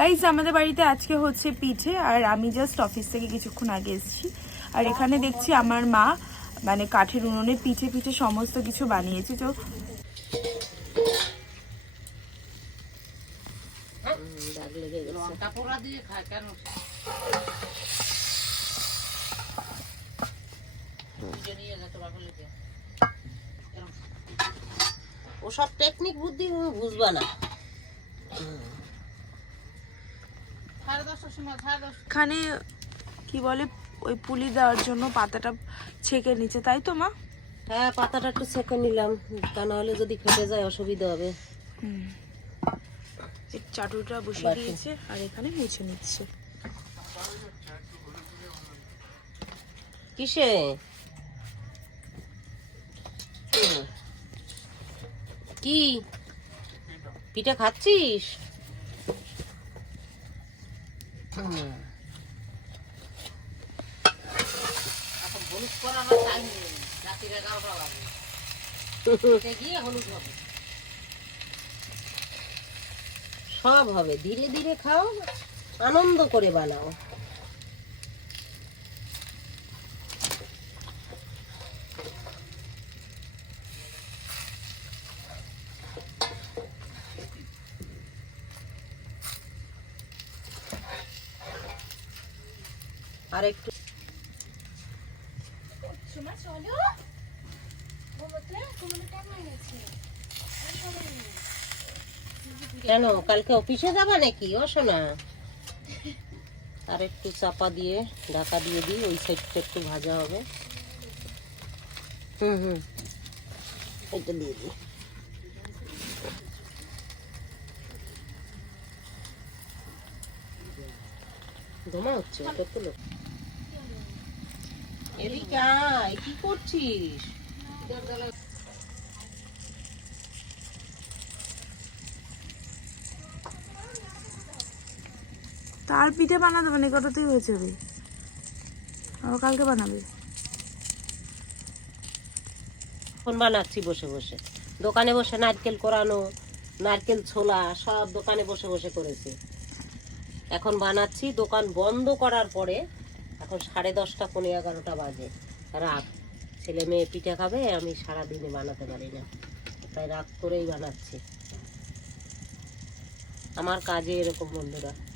Guys আমাদের বাড়িতে আজকে হচ্ছে পিঠে, আর আমি জাস্ট অফিস থেকে কিছুক্ষণ আগে এসেছি। আর এখানে দেখছি আমার মা মানে কাঠের উনুনে পিঠে পিঠে সমস্ত কিছু বানিয়েছে, তো লিখে ওসব টেকনিক বুদ্ধি বুঝবা না সাড়ে দশটার সময় সাড়ে দশটা এখানে কি বলে ওই পুলি দেওয়ার জন্য পাতাটা ছেঁকে নিচে তাই তো মা? হ্যাঁ পাতাটা একটু ছেঁকে নিলাম তা নাহলে যদি ফেটে যায় অসুবিধা হবে। চাটুটা বসিয়ে বাটি। দিয়েছে আর এখানে মুছে নিচ্ছে। কিসে? কি? পিঠা খাচ্ছিস হুম। এখন হলুদ করার আমার টাইম নেই রাত্রির এগারোটা বাজে উঠে গিয়ে হলুদ হবে সব হবে ধীরে ধীরে খাও আনন্দ করে বানাও। আর একটু কেন কালকে অফিসে যাবা নাকি? ও শোনা আর একটু চাপা দিয়ে ঢাকা দিয়ে দিই ওই সাইডটা একটু ভাজা হবে। হুম হুম। এটা দিয়ে দিই। ধোমা হচ্ছে ওটা তুলো। এদিকে আয়, কি করছিস? তার পিঠে বানাতে মানে কটাতেই হয়ে যাবে। আবার কালকে বানাবে। এখন বানাচ্ছি বসে বসে। দোকানে বসে নারকেল কোরানো নারকেল ছোলা সব দোকানে বসে বসে করেছি। এখন বানাচ্ছি দোকান বন্ধ করার পরে এখন সাড়ে দশটা, পনেরো এগারোটা বাজে। রাত। ছেলে মেয়ে পিঠা খাবে, আমি সারাদিনে বানাতে পারি না। তাই রাগ করেই বানাচ্ছি। আমার কাজে এরকম বন্ধুরা।